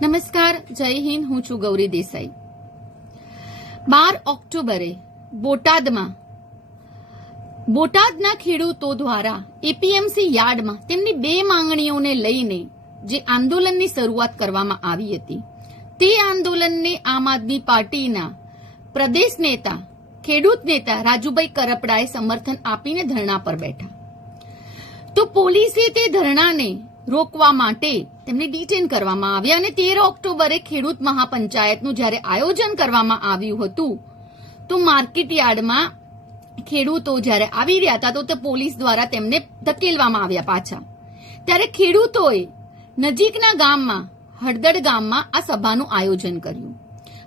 નમસ્કાર, જય હિન્દ. હું છું ગૌરી દેસાઈ. 12 ઓક્ટોબરે બોટાદના ખેડૂતો દ્વારા એપીએમસી યાર્ડમાં તેમની 2 માંગણીઓને લઈને જે આંદોલનની શરૂઆત કરવામાં આવી હતી તે આંદોલનને આમ આદમી પાર્ટીના પ્રદેશ નેતા, ખેડૂત નેતા રાજુભાઈ કરપડાએ સમર્થન આપીને ધરણા પર બેઠા. તો પોલીસે તે ધરણાને રોકવા માટે તેમને ડિટેન કરવામાં આવ્યા અને 13 ઓક્ટોબરે ખેડૂત મહાપંચાયતનું જ્યારે આયોજન કરવામાં આવ્યું હતું તો માર્કેટ યાર્ડમાં ખેડૂતો જ્યારે આવી રહ્યા હતા તો તે પોલીસ દ્વારા તેમને ધકેલવામાં આવ્યા પાછા. ત્યારે ખેડૂતોએ નજીકના ગામમાં હળદડ ગામમાં આ સભાનું આયોજન કર્યું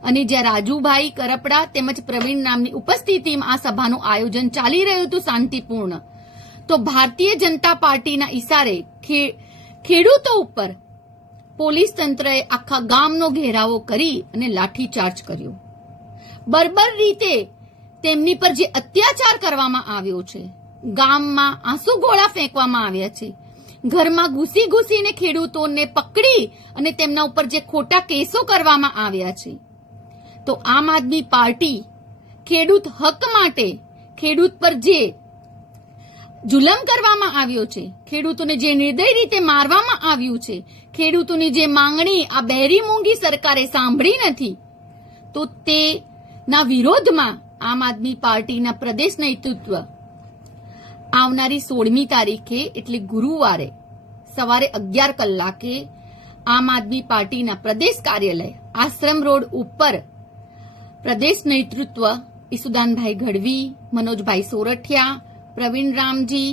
અને જ્યાં રાજુભાઈ કરપડા તેમજ પ્રવીણ નામની ઉપસ્થિતિમાં આ સભાનું આયોજન ચાલી રહ્યું હતું શાંતિપૂર્ણ, તો ભારતીય જનતા પાર્ટીના ઈશારે ખેડૂતો ઉપર પોલીસ તંત્રએ આખા ગામનો ઘેરાવો કરી અને લાઠીચાર્જ કર્યો. બર્બર રીતે તેમની પર જે અત્યાચાર કરવામાં આવ્યો છે, ગામમાં આંસુ ગોળા ફેંકવામાં આવ્યા છે, ઘરમાં ઘૂસી ઘૂસીને ખેડૂતોને પકડી અને તેમના ઉપર જે ખોટા કેસો કરવામાં આવ્યા છે, તો આમ આદમી પાર્ટી ખેડૂત હક માટે, ખેડૂત પર જે જુલમ કરવામાં આવ્યો છે, ખેડૂતોને જે નિર્દય રીતે મારવામાં આવ્યું છે, ખેડૂતોની જે માંગણી આ બહેરી મૂંગી સરકારે સાંભળી નથી, તો તેના વિરોધમાં આમ આદમી પાર્ટીના પ્રદેશ નેતૃત્વ આવનારી 16મી તારીખે એટલે ગુરુવારે સવારે 11 કલાકે આમ આદમી પાર્ટીના પ્રદેશ કાર્યાલય આશ્રમ રોડ ઉપર પ્રદેશ નેતૃત્વ ઈસુદાનભાઈ ગઢવી, મનોજભાઈ સોરઠિયા, પ્રવીણ રામજી,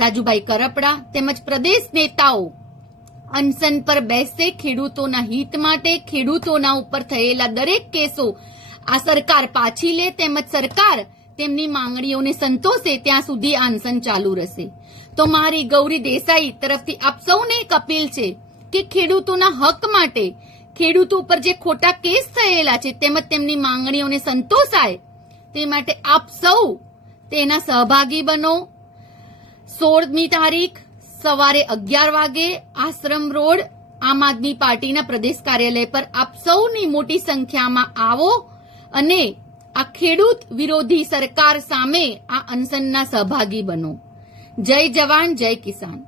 રાજુભાઈ કરપડા તેમજ પ્રદેશ નેતાઓ અનશન પર બેસે. ખેડૂતોના હિત માટે, ખેડૂતોના ઉપર થયેલા દરેક કેસો આ સરકાર પાછી લે તેમજ સરકાર તેમની માંગણીઓને સંતોષે ત્યાં સુધી આ અનશન ચાલુ રહેશે. તો મારી ગૌરી દેસાઈ તરફથી આપ સૌને એક અપીલ છે કે ખેડૂતોના હક માટે, ખેડૂતો ઉપર જે ખોટા કેસ થયેલા છે તેમજ તેમની માંગણીઓને સંતોષાય તે માટે આપ સૌ તેના સહભાગી બનો. 16મી તારીખ સવારે 11 વાગે આશ્રમ રોડ આમ આદમી પાર્ટીના પ્રદેશ કાર્યાલય પર આપ સૌની મોટી સંખ્યામાં આવો અને આ ખેડૂત વિરોધી સરકાર સામે આ અનશનના સહભાગી બનો. જય જવાન, જય કિસાન.